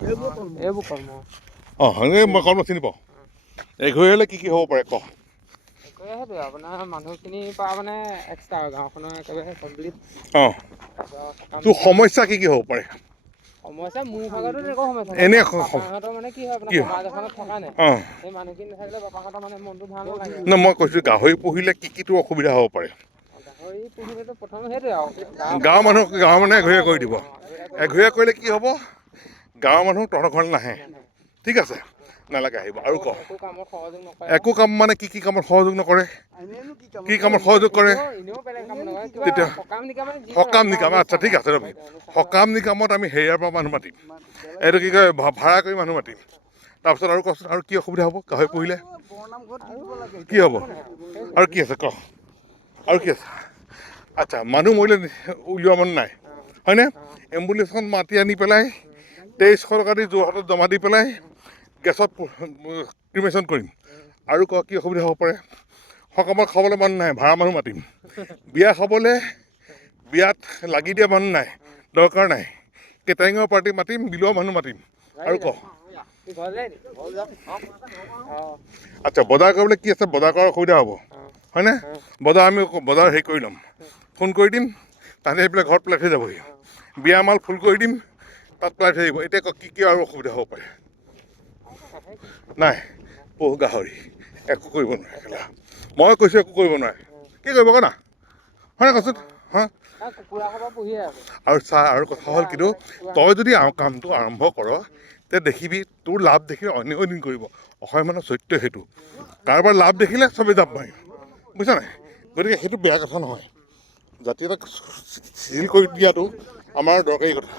এইবোৰ কৰ্ম অঁ মই কৰ্ম চিনি পাওঁ। এঘৰীয়ালৈ কি হ'ব পাৰে ক? সেইটোৱে আপোনাৰ মানুহখিনিৰ পৰা মানে এক্সট্ৰা গাঁওখনৰ একেবাৰে কমপ্লিট। অঁ সকাম তোৰ নিকাম সমস্যা কি হ'ব পাৰে? সমস্যা মোৰ ভাগতো একো সমস্যা নাই। এনে বাপাহঁতৰ মানে কি হয় আপোনাৰ সমাজ এখনত থকা নাই। অঁ সেই মানুহখিনি নাথাকিলে বাপাহঁতৰ মানে মনটো ভাল নালাগে। ন মই কৈছোঁ গাহৰি পুহিলে কি তোৰ অসুবিধা হ'ব পাৰে? গাহৰি পুহিলেতো প্ৰথম সেইটোৱে আৰু গাঁৱৰ মানুহে এঘৰীয়া কৰি দিব। দিব। এঘৰীয়া কৰিলে কি হ'ব? গাঁৱৰ মানুহ তহঁতৰ ঘৰলৈ নাহে। ঠিক আছে, নালাগে আহিব। আৰু ক একো কামত সহযোগ নকৰে। একো কাম মানে কি কামত সহযোগ নকৰে? কি কামত সহযোগ কৰে? এনেও বেলেগ কাম নকৰে। কিবা তেতিয়া সকাম নিকাম মানে যিকোনো সকাম কিবা নিকাম আচ্ছা অনুষ্ঠান ঠিক আছে ৰবি। সকাম নিকামত আমি হেৰিয়াৰ পৰা মানুহ মাতিম, এইটো কি কয় ভাড়া কৰি মানুহ মাতিম। তাৰপিছত আৰু কচোন আৰু কি অসুবিধা হ'ব গাহৰি পুহিলে? কি হ'ব আৰু কি আছে ক? আৰু কি আছে? আচ্ছা মানুহ মৰিলে উলিওৱা মানুহ নাই হয়নে? এম্বুলেঞ্চখন মাতি আনি পেলাই 2300 টকা দি যোৰহাটত জমা দি পেলাই গেছত ক্ৰিমেশ্যন কৰিম। আৰু ক কি অসুবিধা হ'ব পাৰে? সকামত খাবলৈ মানুহ নাই, ভাড়া মানুহ মাতিম। বিয়া খাবলৈ বিয়াত লাগি দিয়া মানুহ নাই, দৰকাৰ নাই। কেটাৰিঙৰ পাৰ্টি মাতিম, বিলোৱা মানুহ মাতিম। আৰু ক আচ্ছা বজাৰ কৰিবলৈ কি আছে? বজাৰ কৰাৰ অসুবিধা হ'ব হয়নে? বজাৰ হেৰি কৰি ল'ম, ফোন কৰি দিম, তাহাঁতি আহি পেলাই ঘৰত পেলাই থৈ যাবহি। বিয়া মাল ফুল কৰি দিম, তাত পেলাই থৈ আহিব। এতিয়া কি আৰু অসুবিধা হ'ব পাৰে? নাই পোহ গাহৰি একো কৰিব নোৱাৰে। মই কৈছোঁ একো কৰিব নোৱাৰে। কি কৰিব ক না হয়নে কচোন? হা কুকুৰা খাব পুহিয়ে আছে। আৰু চা আৰু কথা হ'ল কিন্তু তই যদি কামটো আৰম্ভ কৰ তে দেখিবি তোৰ লাভ দেখিলে অন্যও দিন কৰিব। অসমীয়া মানুহৰ চৰিত্ৰ সেইটো, কাৰোবাৰ লাভ দেখিলে চবেই জাপ মাৰিম। বুজিছা নাই? গতিকে সেইটো বেয়া কথা নহয়। জাতি এটাক চিজিল কৰি দিয়াটো আমাৰ দৰকাৰী কথা।